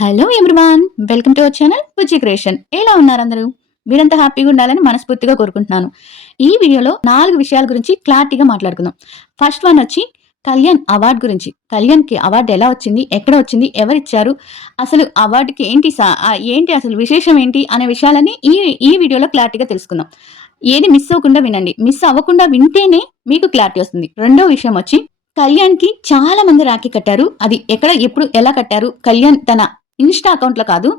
Hello everyone, welcome to our channel Bujji creation. ఎలా ఉన్నారు అందరూ? మీరంతా హ్యాపీగా ఉండాలని మనస్ఫూర్తిగా కోరుకుంటున్నాను. ఈ వీడియోలో 4 విషయాల గురించి క్లారిటీగా మాట్లాడుకుందాం. ఫస్ట్ వన్ వచ్చి కళ్యాణ్ అవార్డ్ గురించి. కళ్యాణ్‌కి అవార్డ్ ఎలా వచ్చింది? ఎక్కడ వచ్చింది? ఎవరిచ్చారు? అసలు అవార్డ్‌కి ఏంటి అసలు విశేషం ఏంటి? అనే విషయాలన్నీ ఈ ఈ వీడియోలో క్లారిటీగా తెలుసుకుందాం. ఏది మిస్ అవ్వకుండా వినండి. మిస్ అవ్వకుండా వింటేనే మీకు క్లారిటీ వస్తుంది. రెండో విషయం వచ్చి కళ్యాణ్‌కి చాలా మంది రాఖీ కట్టారు. అది ఎక్కడ, ఎప్పుడు, ఎలా కట్టారు? కళ్యాణ్ తన ఇన్‌స్టా అకౌంట్‌లో కాదు,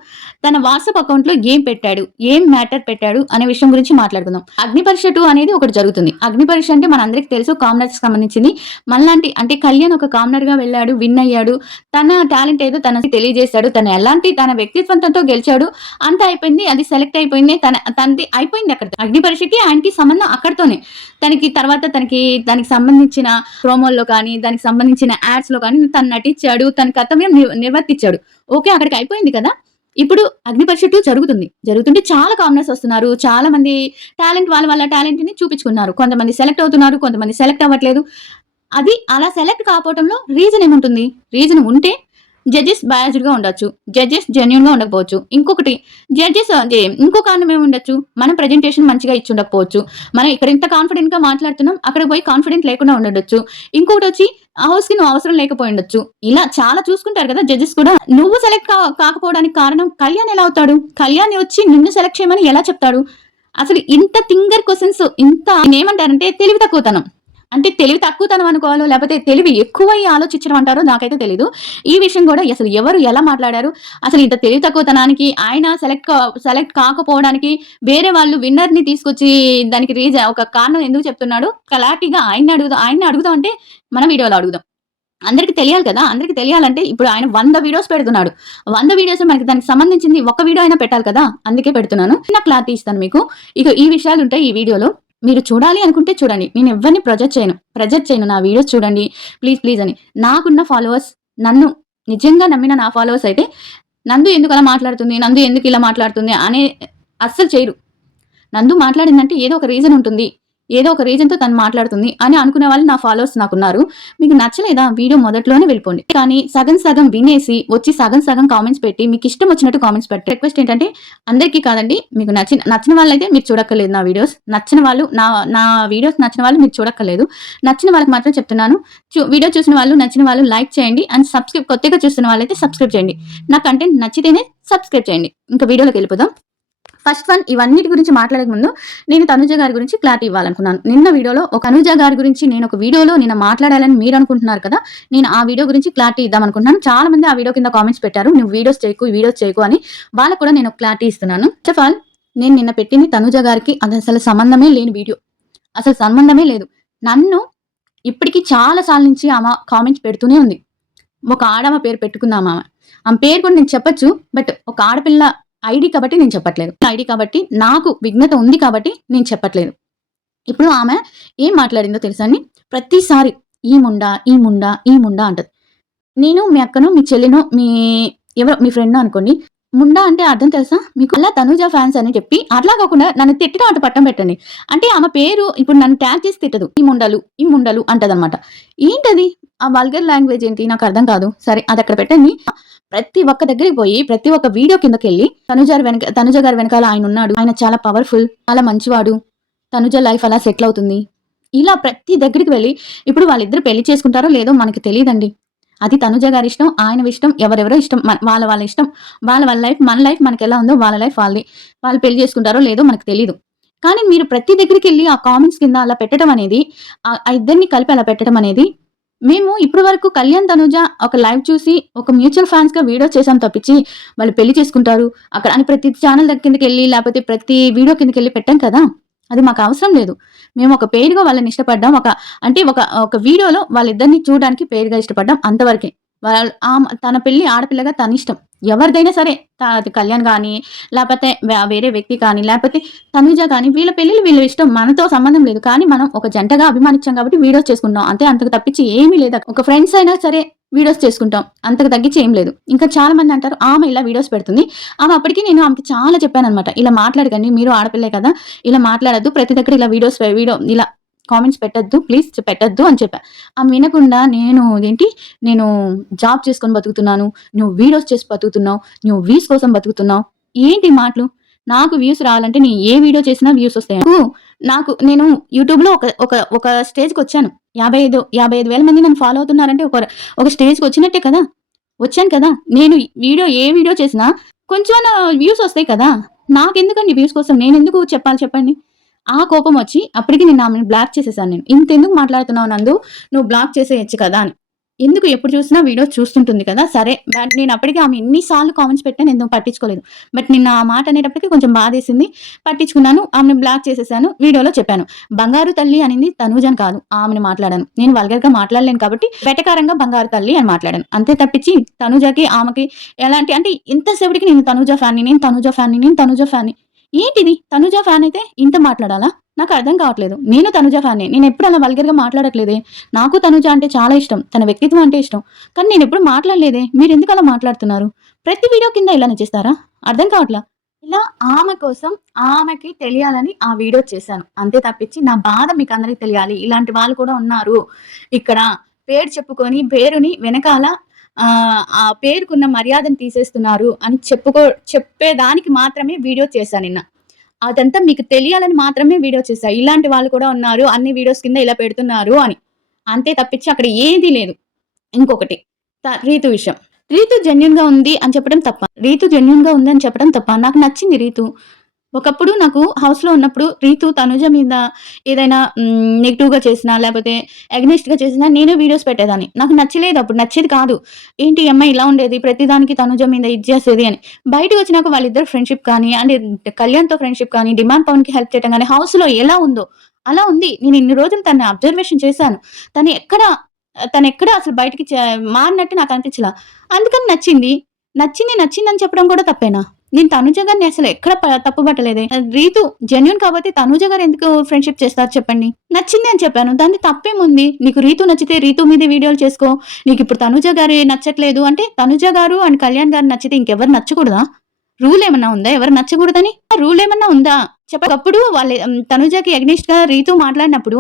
తన వాట్సాప్ అకౌంట్‌లో ఏం పెట్టాడు? ఏం మ్యాటర్ పెట్టాడు? అనే విషయం గురించి మాట్లాడుకుందాం. అగ్ని పరీక్ష 2 అనేది ఒకటి జరుగుతుంది. అగ్ని పరీక్ష అంటే మనందరికీ తెలుసు, కామనర్స్‌కి సంబంధించింది. మనలాంటి అంటే కళ్యాణ్ ఒక కామనర్‌గా వెళ్ళాడు, విన్ అయ్యాడు. తన టాలెంట్ ఏదో తనకి తెలియజేశాడు. తన వ్యక్తిత్వంతో గెలిచాడు. అంతా అయిపోయింది. అది సెలెక్ట్ అయిపోయింది. తనది అయిపోయింది అక్కడితో. అగ్ని పరీక్షకి ఆయనకి సంబంధం అక్కడితోనే. దానికి సంబంధించిన ప్రోమోల్లో కానీ, దానికి సంబంధించిన యాడ్స్‌లో కానీ తను నటించాడు. తన కర్తవ్యం నిర్వర్తించాడు. ఓకే, అక్కడికి అయిపోయింది కదా! ఇప్పుడు అగ్ని పరీక్ష 2 జరుగుతుంటే చాలా కామనర్స్ వస్తున్నారు. చాలా మంది టాలెంట్ వాళ్ళ టాలెంట్‌ని చూపించుకున్నారు. కొంతమంది సెలెక్ట్ అవుతున్నారు. కొంతమంది సెలెక్ట్ అవ్వట్లేదు. అది అలా సెలెక్ట్ కాకపోవడంలో రీజన్ ఏముంటుంది? రీజన్ ఉంటే జడ్జెస్ బయాస్డ్‌గా ఉండొచ్చు. జడ్జెస్ జెన్యూన్‌గా ఉండకపోవచ్చు. ఇంకో కారణం ఏముండొచ్చు? మనం ప్రెజెంటేషన్ మంచిగా ఇచ్చి ఉండకపోవచ్చు. మనం ఇక్కడ ఇంత కాన్ఫిడెంట్‌గా మాట్లాడుతున్నాం. అక్కడికి పోయి కాన్ఫిడెంట్ లేకుండా ఉండుండొచ్చు. ఇంకొకటొచ్చి ఆ హౌస్‌కి నువ్వు అవసరం లేకపోయి ఉండొచ్చు. ఇలా చాలా చూసుకుంటారు కదా జడ్జెస్ కూడా. నువ్వు సెలెక్ట్ కాకపోవడానికి కారణం కళ్యాణ్ ఎలా అవుతాడు? కళ్యాణ్ వచ్చి నిన్ను సెలెక్ట్ చేయమని ఎలా చెప్తాడు? అసలు ఇంత థింగర్ క్వెషన్స్, ఇంత ఏమంటారంటే తెలివి తక్కువతనం. అంటే తెలివి తక్కువతనం అనుకోవాలో, లేకపోతే తెలివి ఎక్కువై ఆలోచించడం అంటారో నాకైతే తెలీదు. ఈ విషయం కూడా అసలు ఎవరు ఎలా మాట్లాడారు? అసలు ఇంత తెలివి తక్కువతనానికి, ఆయన సెలెక్ట్ కాకపోవడానికి వేరే వాళ్ళు విన్నర్‌ని తీసుకొచ్చి దానికి ఒక కారణం ఎందుకు చెప్తున్నాడు? క్లారిటీగా ఆయన్ని అడుగుదాం అంటే మన వీడియోలో అడుగుదాం. అందరికి తెలియాలి కదా! అందరికి తెలియాలంటే ఇప్పుడు ఆయన 100 వీడియోస్ పెడుతున్నాడు. 100 వీడియోస్ మనకి దానికి సంబంధించింది ఒక్క వీడియో అయినా పెట్టాలి కదా! అందుకే పెడుతున్నాను. చిన్న క్లారిటీ ఇస్తాను మీకు. ఇక ఈ విషయాలు ఉంటాయి ఈ వీడియోలో. మీరు చూడాలి అనుకుంటే చూడండి. నేను ఎవ్వరిని ప్రెజర్ చేయను. నా వీడియోస్ చూడండి ప్లీజ్ అని. నాకున్న ఫాలోవర్స్, నన్ను నిజంగా నమ్మిన నా ఫాలోవర్స్ అయితే నందు ఎందుకు అలా మాట్లాడుతుంది? నందు ఎందుకు ఇలా మాట్లాడుతుంది? అనే అస్సలు చేయరు. నందు మాట్లాడిందంటే ఏదో ఒక రీజన్ ఉంటుంది. ఏదో ఒక రీజన్‌తో తను మాట్లాడుతుంది అని అనుకునే వాళ్ళు నా ఫాలోవర్స్ నాకున్నారు. మీకు నచ్చలేదా? వీడియో మొదట్లోనే వెళ్ళిపోండి. కానీ సగం వినేసి వచ్చి సగం కామెంట్స్ పెట్టి మీకు ఇష్టం వచ్చినట్టు కామెంట్స్ పెట్టండి. రిక్వెస్ట్ ఏంటంటే అందరికీ కాదండి, మీకు నచ్చిన వాళ్ళైతే మీరు చూడక్కర్లేదు నా వీడియోస్. నచ్చిన వాళ్ళు నా వీడియోస్ నచ్చిన వాళ్ళు మీరు చూడక్కర్లేదు. నచ్చిన వాళ్ళకి మాత్రం చెప్తున్నాను. వీడియో చూసిన వాళ్ళు, నచ్చిన వాళ్ళు లైక్ చేయండి. అండ్ కొత్తగా చూస్తున్న వాళ్ళైతే సబ్స్క్రైబ్ చేయండి. నా కంటెంట్ నచ్చితేనే సబ్స్క్రైబ్ చేయండి. ఇంకా వీడియోలోకి వెళ్ళిపోదాం. ఫస్ట్ వన్, ఇవన్నిటి గురించి మాట్లాడక ముందు నేను తనుజ గారి గురించి క్లారిటీ ఇవ్వాలనుకున్నాను. నిన్న వీడియోలో ఒక తనుజ గారి గురించి నేను ఒక వీడియోలో నిన్న మాట్లాడాలని మీరు అనుకుంటున్నారు కదా, నేను ఆ వీడియో గురించి క్లారిటీ ఇద్దాం అనుకుంటున్నాను. చాలా మంది ఆ వీడియో కింద కామెంట్స్ పెట్టారు, నువ్వు వీడియోస్ చేయకు అని. వాళ్ళకు కూడా నేను క్లారిటీ ఇస్తున్నాను. ఫస్ట్ ఆఫ్ ఆల్, నేను నిన్న పెట్టింది తనుజ గారికి అది అసలు సంబంధమే లేని వీడియో. అసలు సంబంధమే లేదు. నన్ను ఇప్పటికీ చాలా సార్లు నుంచి ఆమె కామెంట్స్ పెడుతూనే ఉంది. ఒక ఆడమ పేరు పెట్టుకుందాం. ఆమె పేరు కూడా నేను చెప్పొచ్చు, బట్ ఒక ఆడపిల్ల ఐడి కాబట్టి నేను చెప్పట్లేదు. ఐడి కాబట్టి నాకు విఘ్నత ఉంది కాబట్టి నేను చెప్పట్లేదు. ఇప్పుడు ఆమె ఏం మాట్లాడిందో తెలుసా అండి? ప్రతిసారి ఈ ముండా అంటది. నేను మీ అక్కనో, మీ చెల్లినో, మీ ఫ్రెండ్ అనుకోండి, ముండా అంటే అర్థం తెలుసా మీకు? అలా తనుజ ఫ్యాన్స్ అని చెప్పి అట్లా కాకుండా నన్ను తిట్టడం అటు పట్టం పెట్టండి. అంటే ఆమె పేరు ఇప్పుడు నన్ను ట్యాగ్ చేసి తిట్టదు. ఈ ముండలు అంటదనమాట. ఏంటది? ఆ వల్గర్ లాంగ్వేజ్ ఏంటి? నాకు అర్థం కాదు. సరే, అది అక్కడ పెట్టండి. ప్రతి ఒక్క దగ్గరికి పోయి ప్రతి ఒక్క వీడియో కిందకెళ్ళి తనుజ గారి వెనకాల ఆయన ఉన్నాడు, ఆయన చాలా పవర్ఫుల్, చాలా మంచివాడు, తనుజ లైఫ్ అలా సెటిల్ అవుతుంది, ఇలా ప్రతి దగ్గరికి వెళ్ళి ఇప్పుడు వాళ్ళిద్దరు పెళ్లి చేసుకుంటారో లేదో మనకి తెలియదండి. అది తనుజ గారి ఇష్టం, ఆయన ఇష్టం, ఎవరెవరో ఇష్టం, వాళ్ళ ఇష్టం. వాళ్ళ లైఫ్, మన లైఫ్ మనకి ఎలా ఉందో వాళ్ళ లైఫ్ వాళ్ళది. వాళ్ళు పెళ్లి చేసుకుంటారో లేదో మనకు తెలియదు. కానీ మీరు ప్రతి దగ్గరికి వెళ్ళి ఆ కామెంట్స్ కింద అలా పెట్టడం అనేది, ఆ ఇద్దరిని కలిపి అలా పెట్టడం అనేది, మేము ఇప్పటి వరకు కళ్యాణ్ తనుజ ఒక లైవ్ చూసి ఒక మ్యూచువల్ ఫ్యాన్స్ గా వీడియో చేసాం తప్పించి వాళ్ళు పెళ్లి చేసుకుంటారు అక్కడ అని ప్రతి ఛానల్ కిందకి వెళ్ళి లేకపోతే ప్రతి వీడియో కిందకి వెళ్ళి పెట్టాం కదా. అది మాకు అవసరం లేదు. మేము ఒక పేరుగా వాళ్ళని ఇష్టపడ్డాం. ఒక వీడియోలో వాళ్ళిద్దరిని చూడడానికి పేరుగా ఇష్టపడ్డాం, అంతవరకే. తన పెళ్లి ఆడపిల్లగా తన ఇష్టం. ఎవరిదైనా సరే, అది కళ్యాణ్ కానీ, లేకపోతే వేరే వ్యక్తి కానీ, లేకపోతే తనుజ కానీ, వీళ్ళ పెళ్లిళ్ళు వీళ్ళ ఇష్టం, మనతో సంబంధం లేదు. కానీ మనం ఒక జంటగా అభిమానించాం కాబట్టి వీడియోస్ చేసుకుంటాం అంతే. అంతకు తప్పించి ఏమీ లేదు. ఒక ఫ్రెండ్స్ అయినా సరే వీడియోస్ చేసుకుంటాం, అంతకు తగ్గించి ఏం లేదు. ఇంకా చాలా మంది అంటారు ఆమె ఇలా వీడియోస్ పెడుతుంది. అప్పటికి నేను ఆమెకి చాలా చెప్పాను అనమాట, ఇలా మాట్లాడకండి, మీరు ఆడపిల్లే కదా, ఇలా మాట్లాడద్దు, ప్రతి దగ్గర ఇలా వీడియో ఇలా కామెంట్స్ పెట్టొద్దు ప్లీజ్ పెట్టొద్దు అని చెప్పా. ఆమె వినకుండా నేను జాబ్ చేసుకొని బతుకుతున్నాను, నువ్వు వీడియోస్ చేసి బతుకుతున్నావు, నువ్వు వ్యూస్ కోసం బతుకుతున్నావు. ఏంటి మాటలు? నాకు వ్యూస్ రావాలంటే నేను ఏ వీడియో చేసినా వ్యూస్ వస్తాయి. నేను యూట్యూబ్‌లో ఒక స్టేజ్‌కొచ్చాను. 55,000 మంది నన్ను ఫాలో అవుతున్నారంటే ఒక స్టేజ్‌కొచ్చినట్టే కదా! వచ్చాను కదా! నేను ఏ వీడియో చేసినా కొంచెమన్నా వ్యూస్ వస్తాయి కదా! నాకెందుకండి వ్యూస్ కోసం నేనెందుకు చెప్పాలి చెప్పండి? ఆ కోపం వచ్చి అప్పటికి నేను ఆమెను బ్లాక్ చేసేసాను నేను. ఇంతెందుకు మాట్లాడుతున్నావు నందు? నువ్వు బ్లాక్ చేసేయొచ్చు కదా! అని. ఎందుకు ఎప్పుడు చూసినా వీడియోస్ చూస్తుంటుంది కదా! సరే నేను అప్పటికి ఆమె ఎన్ని సార్లు కామెంట్స్ పెట్టినా నేను పట్టించుకోలేదు. బట్ నిన్న ఆ మాట అనేటప్పటికి కొంచెం బాధేసింది. పట్టించుకున్నాను. ఆమెను బ్లాక్ చేసేసాను. వీడియోలో చెప్పాను. బంగారు తల్లి అనింది తనూజని కాదు. ఆమెని మాట్లాడాను. నేను వల్గర్‌గా మాట్లాడలేను కాబట్టి వెటకారంగా బంగారు తల్లి అని మాట్లాడాను. అంతే తప్పించి తనూజకి, ఆమెకి ఎలాంటి అంటే ఇంతసేపటికి నేను తనూజ ఫ్యాన్‌ని, నేను తనూజ ఫ్యాన్‌ని, నేను తనూజ ఫ్యాన్‌ని. ఏంటిది? తనూజ ఫ్యాన్ అయితే ఇంత మాట్లాడాలా? నాకు అర్థం కావట్లేదు. నేను తనూజ ఫ్యాన్‌నే. నేనెప్పుడు అలా వల్గర్‌గా మాట్లాడట్లేదే. నాకు తనూజ అంటే చాలా ఇష్టం. తన వ్యక్తిత్వం అంటే ఇష్టం. కానీ నేనెప్పుడు మాట్లాడలేదే. మీరెందుకు అలా మాట్లాడుతున్నారు? ప్రతి వీడియో కింద ఇలానే చేస్తారా? అర్థం కావట్లా. ఇలా ఆమె కోసం ఆమెకి తెలియాలని ఆ వీడియో చేశాను. అంతే తప్పించి నా బాధ మీకందరికి తెలియాలి. ఇలాంటి వాళ్ళు కూడా ఉన్నారు. ఇక్కడ పేరు చెప్పుకొని పేరుని వెనకాల ఆ పేరుకున్న మర్యాదను తీసేస్తున్నారు అని చెప్పేదానికి మాత్రమే వీడియో చేశా నిన్న. అదంతా మీకు తెలియాలని మాత్రమే వీడియో చేశా. ఇలాంటి వాళ్ళు కూడా ఉన్నారు. అన్ని వీడియోస్ కింద ఇలా పెడుతున్నారు అని. అంతే తప్పించి అక్కడ ఏదీ లేదు. ఇంకొకటి రీతు విషయం. రీతు జెన్యూన్‌గా ఉంది అని చెప్పడం తప్ప. రీతు జెన్యూన్‌గా ఉందని చెప్పడం తప్ప. నాకు నచ్చింది రీతు. ఒకప్పుడు నాకు హౌస్‌లో ఉన్నప్పుడు రీతు, తనుజ మీద ఏదైనా నెగెటివ్‌గా చేసినా, లేపోతే అగెయిన్స్ట్‌గా చేసినా నేనే వీడియోస్ పెట్టేదాన్ని. నాకు నచ్చలేదు అప్పుడు. నచ్చేది కాదు. ఏంటి ఈ అమ్మాయి ఇలా ఉండేది, ప్రతిదానికి తనుజ మీద ఇది చేసేది అని. బయటకొచ్చినాక వాళ్ళిద్దరు ఫ్రెండ్‌షిప్ కానీ, కళ్యాణ్‌తో ఫ్రెండ్‌షిప్ కానీ, డిమాండ్ పవన్‌కి హెల్ప్ చేయడం గానీ, హౌస్‌లో ఎలా ఉందో అలా ఉంది. నేను ఇన్ని రోజులు తనని అబ్జర్వేషన్ చేశాను. తను ఎక్కడ తనెక్కడ అసలు బయటికి మారినట్టు నాకు అనిపించలా. అందుకని నచ్చింది. నచ్చిందని చెప్పడం కూడా తప్పేనా? నేను తనుజ గారిని అసలు ఎక్కడ తప్పు పట్టలేదే. రీతు జెన్యూన్ కాబట్టి తనుజ గారు ఎందుకు ఫ్రెండ్‌షిప్ చేస్తారు చెప్పండి? నచ్చింది అని చెప్పాను. దాంట్లో తప్పేముంది? నీకు రీతు నచ్చితే రీతు మీదే వీడియోలు చేసుకో. నీకిప్పుడు తనుజ గారు నచ్చట్లేదు అంటే తనుజ గారు అండ్ కళ్యాణ్ గారు నచ్చితే ఇంకెవరు నచ్చకూడదా? రూల్ ఏమన్నా ఉందా? ఎవరు నచ్చకూడదని? రూల్ ఏమన్నా ఉందా? ఒకప్పుడు తనుజకి అగెయిన్స్ట్‌గా రీతు మాట్లాడినప్పుడు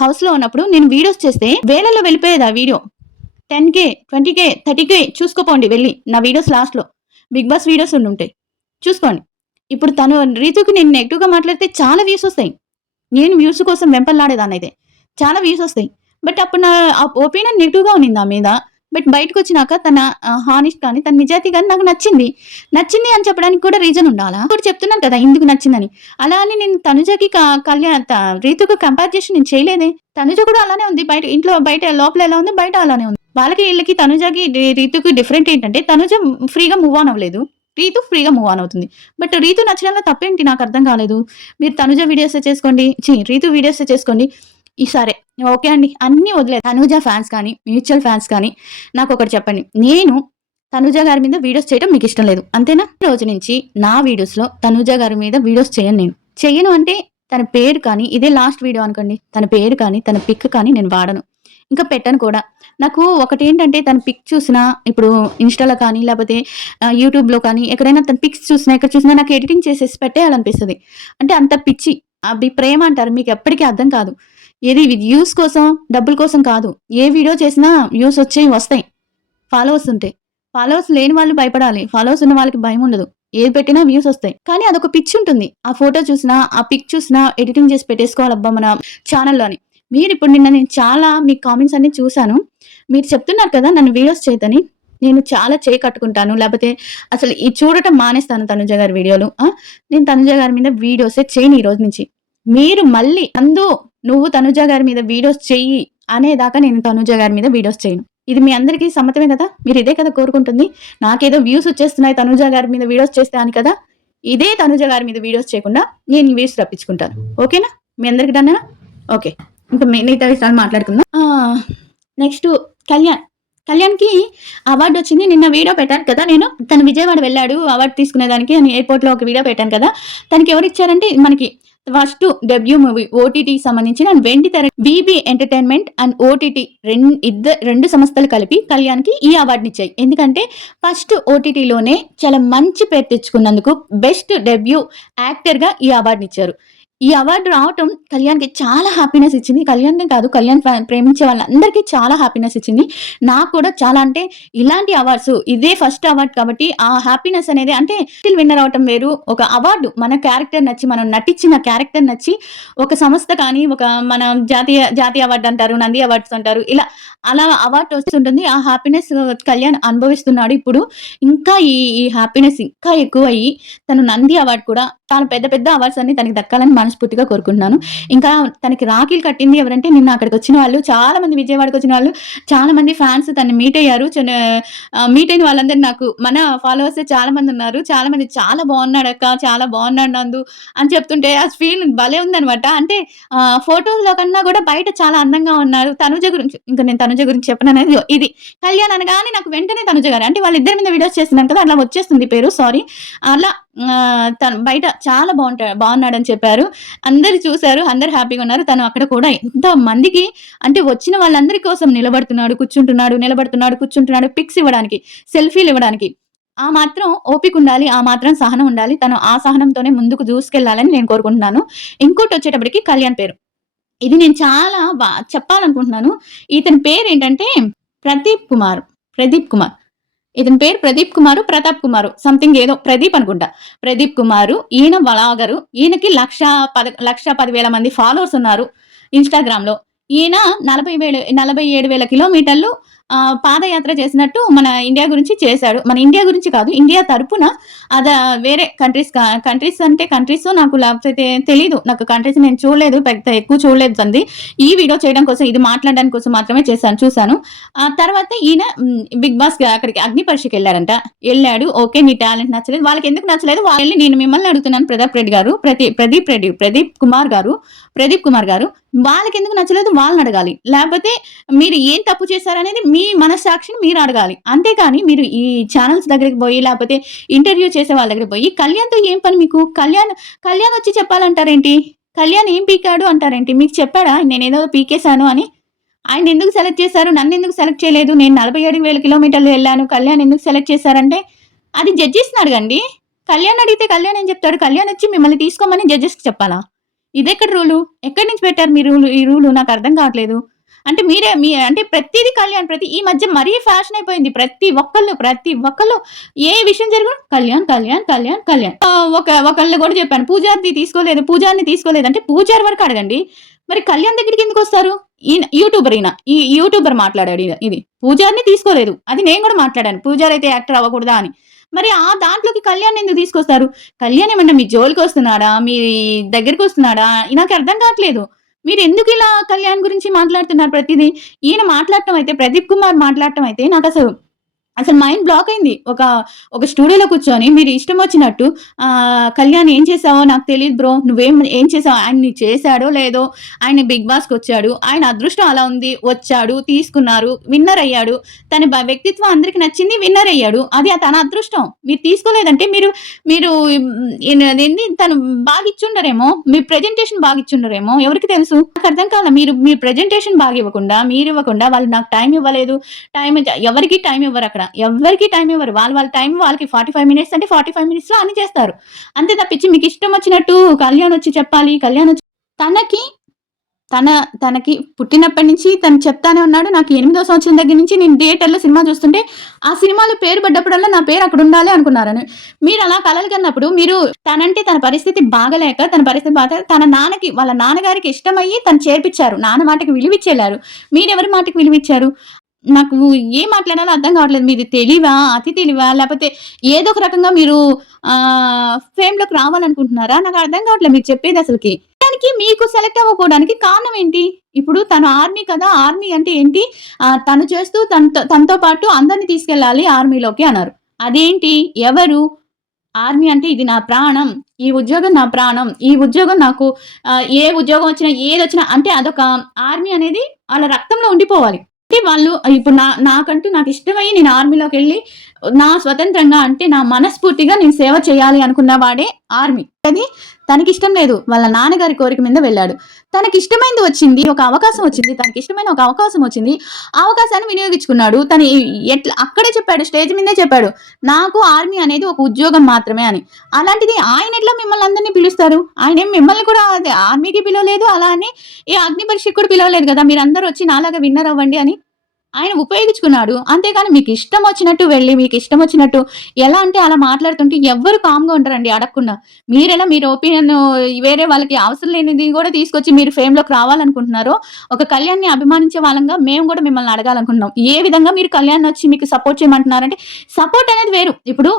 హౌస్‌లో ఉన్నప్పుడు నేను వీడియోస్ చేస్తే వేలల్లో వెళ్ళిపోయేది ఆ వీడియో. 10,000, 20,000, 30,000 చూసుకోపోండి వెళ్లి. నా వీడియోస్ లాస్ట్‌లో. బిగ్ బాస్ వీడియోస్ ఉండుంటాయి. చూసుకోండి. ఇప్పుడు రీతుకి నేను నెగెటివ్‌గా మాట్లాడితే చాలా వ్యూస్ ఒస్తాయి. నేను వ్యూస్ కోసం వెంపర్లాడేదాన్నయితే. చాలా వ్యూస్ ఒస్తాయి. బట్ అప్పుడు నా ఒపీనియన్ నెగెటివ్‌గా ఉన్నింది నా మీద. బట్ బయటకొచ్చినాక తన హానెస్ట్ కానీ, తన నిజాయితీ గాని నాకు నచ్చింది. నచ్చింది అని చెప్పడానికి కూడా రీజన్ ఉండాలా? ఇప్పుడు చెప్తున్నాను కదా! ఎందుకు నచ్చిందని. అలా అని నేను తనుజకి రీతుకి కంపేర్ చేసి నేను చేయలేదే. తనుజ కూడా అలానే ఉంది. బయట లోపల ఎలా ఉందో బయట అలానే ఉంది. వాళ్ళకి ఈళ్ళకి తనుజకి రీతుకి డిఫరెంట్ ఏంటంటే తనుజ ఫ్రీగా మూవ్ ఆన్ అవ్వలేదు. రీతు ఫ్రీగా మూవ్ ఆన్ అవుతుంది. బట్ రీతు నచ్చడంలో తప్పేంటి నాకు అర్థం కాలేదు. మీరు తనుజ వీడియోసే చేసుకోండి. రీతు వీడియోసే చేసుకోండి. సరే. ఓకే అండి. అన్నీ వదిలేయి. తనూజ ఫ్యాన్స్ కానీ, మ్యూచువల్ ఫ్యాన్స్ కానీ నాకొకటి చెప్పండి. నేను తనూజ గారి మీద వీడియోస్ చేయడం మీకిష్టం లేదు. అంతేనా? ఈ రోజు నుంచి నా వీడియోస్‌లో తనూజ గారి మీద వీడియోస్ చేయను నేను. చెయ్యను అంటే తన పేరు కానీ ఇదే లాస్ట్ వీడియో అనుకోండి. తన పేరు కానీ, తన పిక్ కానీ నేను వాడను. ఇంకా పెట్టను కూడా. నాకు ఒకటేంటంటే తన పిక్ చూసినా ఇప్పుడు ఇన్‌స్టాలో కానీ, లేపోతే యూట్యూబ్‌లో కానీ ఎక్కడైనా తన పిక్స్ చూసినా, ఎక్కడ చూసినా నాకు ఎడిటింగ్ చేసేసి పెట్టేయాలనిపిస్తది. అంటే అంత పిచ్చి. అవి ప్రేమ అంటారు. మీకెప్పటికి అర్థం కాదు. ఏది వ్యూస్ కోసం, డబ్బుల కోసం కాదు. ఏ వీడియో చేసినా వ్యూస్ వస్తాయి. ఫాలోవర్స్ ఉంటాయి. ఫాలోవర్స్ లేని వాళ్ళు భయపడాలి. ఫాలోవర్స్ ఉన్న వాళ్ళకి భయముండదు. ఏది పెట్టినా వ్యూస్ వస్తాయి. కానీ అదొక పిచ్చి ఉంటుంది. ఆ ఫోటో చూసినా, ఆ పిక్ చూసినా ఎడిటింగ్ చేసి పెట్టేసుకోవాలబ్బా మన ఛానెల్‌లో అని. నేను చాలా మీ కామెంట్స్ అన్నీ చూసాను. మీరు చెప్తున్నారు కదా నన్ను వీడియోస్ చేయొద్దని. నేను చాలా చేయి కట్టుకుంటాను. లేపోతే అసలు చూడటం మానేస్తాను తనుజ గారి వీడియోలు. నేను తనుజ గారి మీద వీడియోసే చేయను ఈ రోజు నుంచి. మీరు మళ్ళీ నువ్వు తనుజ గారి మీద వీడియోస్ చెయ్యి అనేదాకా నేను తనుజ గారి మీద వీడియోస్ చేయను. ఇది మీ అందరికీ సమ్మతమే కదా! మీరు ఇదే కదా కోరుకుంటుంది. నాకేదో వ్యూస్ వచ్చేస్తున్నాయి తనుజ గారి మీద వీడియోస్ చేస్తే అని కదా! ఇదే తనుజ గారి మీద వీడియోస్ చేయకుండా నేను ఈ వ్యూస్ రప్పించుకుంటాను. ఓకేనా? మీ అందరికి డన్నేనా? ఓకే. ఇంకా మిగతా విషయాలు మాట్లాడుకుందాం. నెక్స్ట్ కళ్యాణ్‌కి అవార్డ్ వచ్చింది. నిన్న వీడియో పెట్టాను కదా నేను. తను విజయవాడ వెళ్ళాడు అవార్డ్ తీసుకునేదానికి అని ఎయిర్‌పోర్ట్‌లో ఒక వీడియో పెట్టాను కదా! తనకి ఎవరిచ్చారంటే మనకి ఫస్ట్ డెబ్యూ మూవీ ఓటీటీకి సంబంధించిన వెండి తెర బీబీ ఎంటర్‌టైన్‌మెంట్ అండ్ ఓటీటీ రెండు సంస్థలు కలిపి కళ్యాణ్‌కి ఈ అవార్డ్‌నిచ్చాయి. ఎందుకంటే ఫస్ట్ ఓటీటీలోనే చాలా మంచి పేరు తెచ్చుకున్నందుకు బెస్ట్ డెబ్యూ యాక్టర్‌గా ఈ అవార్డ్‌నిచ్చారు. ఈ అవార్డు రావటం కళ్యాణ్‌కి చాలా హ్యాపీనెస్ ఇచ్చింది. కళ్యాణ్‌నే కాదు, కళ్యాణ్ ప్రేమించే వాళ్ళందరికీ చాలా హ్యాపీనెస్ ఇచ్చింది. నాకు కూడా చాలా, అంటే ఇలాంటి అవార్డ్స్ ఇదే ఫస్ట్ అవార్డ్ కాబట్టి ఆ హ్యాపీనెస్ అనేది, అంటే టైటిల్ విన్నర్ అవ్వటం వేరు. ఒక అవార్డు మన క్యారెక్టర్ నచ్చి, మనం నటించిన క్యారెక్టర్ నచ్చి ఒక సంస్థ కానీ, ఒక మన జాతీయ అవార్డ్ అంటారు, నంది అవార్డ్స్ అంటారు. అలా అవార్డ్ వస్తుంటుంది. ఆ హ్యాపీనెస్ కళ్యాణ్ అనుభవిస్తున్నాడు ఇప్పుడు. ఇంకా ఈ హ్యాపీనెస్ ఇంకా ఎక్కువయ్యి తను నంది అవార్డ్ కూడా, తాను పెద్ద పెద్ద అవార్డ్స్ అన్ని తనకి దక్కాలని మనస్ఫూర్తిగా కోరుకుంటున్నాను. ఇంకా తనకి రాఖీలు కట్టింది ఎవరంటే, నిన్న అక్కడికొచ్చిన వాళ్ళు చాలా మంది, విజయవాడకొచ్చిన వాళ్ళు చాలా మంది ఫ్యాన్స్ తనని మీట్ అయ్యారు. మీట్ అయిన వాళ్ళందరూ నాకు మన ఫాలోవర్సే చాలా మందున్నారు. చాలా మంది "చాలా బాగున్నాడక్క, చాలా బాగున్నాడు నందు" అని చెప్తుంటే ఆ ఫీల్ భలే ఉందనమాట. అంటే ఫోటోల్లో కన్నా గూడా బయట చాలా అందంగా ఉన్నారు. తనుజ గురించి, ఇంక నేను తనుజ గురించి చెప్పననేది ఇది. కళ్యాణ్ అనగానే నాకు వెంటనే తనుజ గారే, అంటే వాళ్ళిద్దరి మీద వీడియోస్ చేస్తున్నాను కదా! అట్లా వచ్చేస్తుంది పేరు, సారీ. అలా తను బయట చాలా బాగున్నాడని చెప్పారు. అందరూ చూసారు. అందరూ హ్యాపీగున్నారు. తను అక్కడ కూడా ఎంతమందికి, అంటే వచ్చిన వాళ్ళందరి కోసం నిలబడుతున్నాడు, కూర్చుంటున్నాడు, నిలబడుతున్నాడు, కూర్చుంటున్నాడు, పిక్స్ ఇవ్వడానికి, సెల్ఫీలివ్వడానికి. ఆ మాత్రం ఓపికుండాలి. ఆ మాత్రం సహనం ఉండాలి. తను ఆ సహనంతోనే ముందుకు దూసుకెళ్ళాలని నేను కోరుకుంటున్నాను. ఇంకోటొచ్చేటప్పటికి కళ్యాణ్ పేరు. ఇది నేను చాలా చెప్పాలనుకుంటున్నాను. ఇతని పేరేంటంటే ప్రదీప్ కుమార్. ప్రదీప్ కుమార్. ఇతని పేరు ప్రదీప్ కుమారు, ప్రతాప్ కుమారు సంథింగ్ ఏదో, ప్రదీప్ అనుకుంటా. ప్రదీప్ కుమారు. ఈయన వ్లాగరు. ఈయనకి 1,10,000 మంది ఫాలోవర్స్ ఉన్నారు ఇన్‌స్టాగ్రామ్‌లో. ఈయన 47,000 కిలోమీటర్లు పాదయాత్ర చేసినట్టు మన ఇండియా గురించి చేశాడు. మన ఇండియా గురించి కాదు, ఇండియా తరపున వేరే కంట్రీస్ అంటే కంట్రీసో నాకు లేకపోతే తెలీదు. నాకు కంట్రీస్ నేను చూడలేదు. పెద్ద ఎక్కువ చూడలేదు తనది. ఈ వీడియో చేయడం కోసం, ఇది మాట్లాడడానికి కోసం మాత్రమే చూసాను. తర్వాత ఈయన బిగ్ బాస్ అక్కడికి అగ్ని పరీక్షకెళ్లారంట. ఎళ్ళాడు. ఓకే. నీ టాలెంట్ నచ్చలేదు. వాళ్ళకెందుకు నచ్చలేదు? వాళ్ళెళ్లి, నేను మిమ్మల్ని అడుగుతున్నాను ప్రదీప్ కుమార్ గారు. వాళ్ళకెందుకు నచ్చలేదు వాళ్ళనడగాలి. లేపోతే మీరు ఏం తప్పు చేశారనేది మీ మనస్సాక్షిని మీరు అడగాలి. అంతేకాని మీరు ఈ ఛానెల్స్ దగ్గరికి పోయి, లేపోతే ఇంటర్వ్యూ చేసే వాళ్ళ దగ్గరికి పోయి, కళ్యాణ్‌తో ఏం పని మీకు? కళ్యాణ్ వచ్చి చెప్పాలంటారేంటి? కళ్యాణ్ ఏం పీకాడు అంటారేంటి? మీకు చెప్పాడా నేనేదో పీకేశాను అని? ఆయనెందుకు సెలెక్ట్ చేశారు? నన్నెందుకు సెలెక్ట్ చేయలేదు? నేను 47,000 కిలోమీటర్లు ఎళ్ళాను. కళ్యాణ్ ఎందుకు సెలెక్ట్ చేశారంటే, అది జడ్జెస్‌ని అడగండి. కళ్యాణ్ అడిగితే కళ్యాణ్ ఏం చెప్తాడు? కళ్యాణ్ వచ్చి మిమ్మల్ని తీసుకోమని జడ్జెస్‌కి చెప్పాలా? ఇదెక్కడ రూలు? ఎక్కడి నుంచి పెట్టారు మీరు ఈ రూలు? నాకర్థం కావట్లేదు. అంటే అంటే ప్రతీది కళ్యాణ్, ఈ మధ్య మరీ ఫ్యాషన్ అయిపోయింది. ప్రతి ఒక్కళ్ళు ఏ విషయం జరిగినా కళ్యాణ్, కళ్యాణ్, కళ్యాణ్, కళ్యాణ్. ఒకళ్ళు కూడా చెప్పాను. పూజారిని తీసుకోలేదు అంటే పూజారి వరకు అడగండి. మరి కళ్యాణ్ దగ్గరికి ఎందుకొస్తారు? ఈ యూట్యూబర్ మాట్లాడాడు ఇది. పూజారిని తీసుకోలేదు. అది నేను కూడా మాట్లాడాను. పూజారి అయితే యాక్టర్ అవ్వకూడదా అని. మరి ఆ దాంట్లోకి కళ్యాణ్ ఎందుకు తీసుకొస్తారు? కళ్యాణ్ ఏమన్నా మీ జోలికొస్తున్నాడా? మీ దగ్గరికొస్తున్నాడా? నాకు అర్థం కావట్లేదు. మీరెందుకిలా కళ్యాణ్ గురించి మాట్లాడుతున్నారు ప్రతిదీ? ఈయన మాట్లాడటం అయితే, ప్రదీప్ కుమార్ మాట్లాడటం అయితే అసలు మైండ్ బ్లాక్ అయింది. ఒక స్టూడియోలో కూర్చొని మీరు ఇష్టం వచ్చినట్టు కళ్యాణ్ ఏం చేసావో నాకు తెలీదు బ్రో. ఏం చేసావు? ఆయన నీకు చేసాడో లేదో, ఆయన బిగ్ బాస్‌కొచ్చాడు. ఆయన అదృష్టం అలా ఉంది. వచ్చాడు, తీసుకున్నారు, విన్నర్ అయ్యాడు. తన వ్యక్తిత్వం అందరికి నచ్చింది, విన్నర్ అయ్యాడు. అది తన అదృష్టం. మీరు తీసుకోలేదంటే మీరు అదేంది, తను బాగిచ్చుండరేమో. మీ ప్రెజెంటేషన్ బాగిచ్చుండరేమో. ఎవరికి తెలుసు? నాకు అర్థం కాలా. మీ ప్రెజెంటేషన్ బాగివ్వకుండా, మీరివ్వకుండా, వాళ్ళు నాకు టైం ఇవ్వలేదు. ఎవరికీ టైం ఇవ్వరక్కడ. ఎవ్వరికీ టైం ఇవ్వరు. వాళ్ళ టైం వాళ్ళకి 45 మినిట్స్ అంటే 45 మినిట్స్‌లో అన్ని చేస్తారు. అంతే తప్పించి మీకు ఇష్టం వచ్చినట్టు కళ్యాణ్ వచ్చి చెప్పాలి. తనకి పుట్టినప్పటి నుంచి తను చెప్తానే ఉన్నాడు. నాకు 8వ సంవత్సరం దగ్గర నుంచి నేను థియేటర్‌లో సినిమా చూస్తుంటే, ఆ సినిమాలో పేరు పడ్డప్పుడల్లా నా పేరు అక్కడ ఉండాలి అనుకున్నారని. మీరు అలా కలలు కన్నప్పుడు, తన పరిస్థితి బాగలేక, వాళ్ళ నాన్నగారికి ఇష్టమయ్యి తను చేర్పించారు. నాన్న మాటకి విలువిచ్చెళ్లారు. మీరెవరి మాటకి విలువిచ్చారు? నాకు ఏం మాట్లాడాలో అర్థం కావట్లేదు. మీది తెలివా? అతి తెలివా? లేపోతే ఏదో ఒక రకంగా మీరు ఫేమ్‌లోకి రావాలనుకుంటున్నారా? నాకు అర్థం కావట్లేదు మీరు చెప్పేది అసలకి. దానికి మీకు సెలెక్ట్ అవ్వకపోవడానికి కారణం ఏంటి? ఇప్పుడు తను ఆర్మీ కదా! ఆర్మీ అంటే ఏంటి? తను చేస్తూ తనతో పాటు అందరిని తీసుకెళ్ళాలి ఆర్మీలోకి అన్నారు. అదేంటి? ఎవరు? ఆర్మీ అంటే ఇది నా ప్రాణం. ఈ ఉద్యోగం నా ప్రాణం. ఈ ఉద్యోగం నాకు ఏ ఉద్యోగం వచ్చినా, ఏదొచ్చినా, అంటే అదొక ఆర్మీ అనేది ఆళ్ళ రక్తంలో ఉండిపోవాలి. అంటే వాళ్ళు ఇప్పుడు నాకు ఇష్టమయ్యి నేను ఆర్మీలోకెళ్ళి నా స్వతంత్రంగా, అంటే నా మనస్ఫూర్తిగా నేను సేవ చేయాలి అనుకున్న వాడే ఆర్మీ. అది తనకిష్టం లేదు. వాళ్ళ నాన్నగారి కోరిక మీద వెళ్ళాడు. తనకిష్టమైనది వచ్చింది. ఒక అవకాశం వచ్చింది. తనకిష్టమైన ఒక అవకాశం వచ్చింది. ఆ అవకాశాన్ని వినియోగించుకున్నాడు. తను ఎట్లా అక్కడే చెప్పాడు. స్టేజ్ మీదే చెప్పాడు. నాకు ఆర్మీ అనేది ఒక ఉద్యోగం మాత్రమే అని. అలాంటిది ఆయన ఎట్లా మిమ్మల్ని అందరిని పిలుస్తారు? ఆయనేం మిమ్మల్ని కూడా అదే ఆర్మీకి పిలవలేదు. అలా అని ఏ అగ్ని పరీక్షకి కూడా పిలవలేదు కదా! మీరందరూ వచ్చి నాలాగా విన్నర్ అవ్వండి అని. ఆయన ఉపయోగించుకున్నాడు. అంతేగాని మీకిష్టం వచ్చినట్టు వెళ్లి, మీకిష్టం వచ్చినట్టు ఎలా అంటే అలా మాట్లాడుతుంటే ఎవ్వరు కామ్‌గా ఉండరండి అడగకుండా. మీరెలా మీరు ఒపీనియన్ వేరే వాళ్ళకి అవసరం లేనిది గూడా తీసుకొచ్చి మీరు ఫేమ్‌లోకి రావాలనుకుంటున్నారో, ఒక కళ్యాణ్‌ని అభిమానించే వాళ్ళంగా మేము గూడా మిమ్మల్ని అడగాలనుకుంటున్నాం. ఏ విధంగా మీరు కళ్యాణ్‌నొచ్చి మీకు సపోర్ట్ చేయమంటున్నారంటే, సపోర్ట్ అనేది వేరు. ఇప్పుడు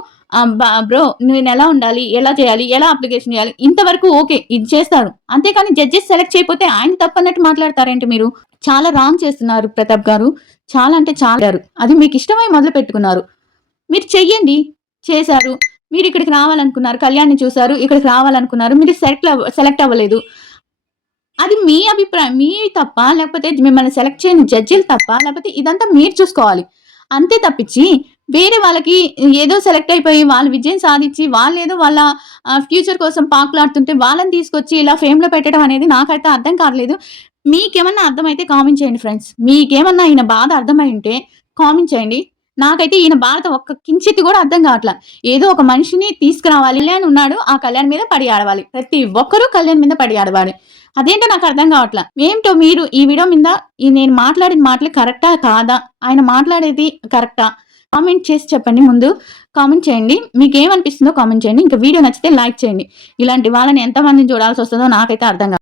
బ్రో నేనెలా ఉండాలి? ఎలా చేయాలి? ఎలా అప్లికేషన్ చేయాలి? ఇంతవరకు ఓకే. ఇది చేస్తారు. అంతేకాని జడ్జెస్ సెలెక్ట్ చేయకపోతే ఆయన తప్పన్నట్టు మాట్లాడతారేంటి మీరు? చాలా రాంగ్ చేస్తున్నారు ప్రతాప్ గారు. చాలా అంటే చాలా. అది మీకిష్టమై మొదలుపెట్టుకున్నారు. మీరు చెయ్యండి. చేశారు. మీరిక్కడికి రావాలనుకున్నారు. కళ్యాణ్‌ని చూసారు. ఇక్కడికి రావాలనుకున్నారు. మీరు సెలెక్ట్ అవ్వలేదు. అది మీ అభిప్రాయం. మీది తప్పా? లేకపోతే మిమ్మల్ని సెలెక్ట్ చేయని జడ్జిలు తప్పా? లేకపోతే ఇదంతా మీరు చూసుకోవాలి. అంతే తప్పించి వేరే వాళ్ళకి ఏదో సెలెక్ట్ అయిపోయి వాళ్ళు విజయం సాధించి వాళ్ళేదో వాళ్ళ ఫ్యూచర్ కోసం పాకులాడుతుంటే వాళ్ళని తీసుకొచ్చి ఇలా ఫేమ్‌లో పెట్టడం అనేది నాకైతే అర్థం కావట్లేదు. మీకేమన్నా అర్థమైతే కామెంట్ చేయండి ఫ్రెండ్స్. మీకేమన్నా ఈయన బాధ అర్థమై ఉంటే కామెంట్ చేయండి. నాకైతే ఈయన బాధ ఒక్క కించిత్తు కూడా అర్థం కావట్ల. ఏదో ఒక మనిషిని తీసుకురావాలి. కళ్యాణ్ ఉన్నాడు. ఆ కళ్యాణ్ మీద పడి ఆడవాలి. ప్రతి ఒక్కరు కళ్యాణ్ మీద పడి ఆడవాలి. అదేంటో నాకు అర్థం కావట్ల. ఏంటో మీరు ఈ వీడియో మీద నేను మాట్లాడిన మాటలు కరెక్టా? కాదా? ఆయన మాట్లాడేది కరెక్టా? కామెంట్ చేసి చెప్పండి ముందు. కామెంట్ చేయండి. మీకేమనిపిస్తుందో కామెంట్ చేయండి. ఇంకా వీడియో నచ్చితే లైక్ చేయండి. ఇలాంటి వాళ్ళని ఎంతమందిని చూడాల్సొస్తదో నాకైతే అర్థం కాదు.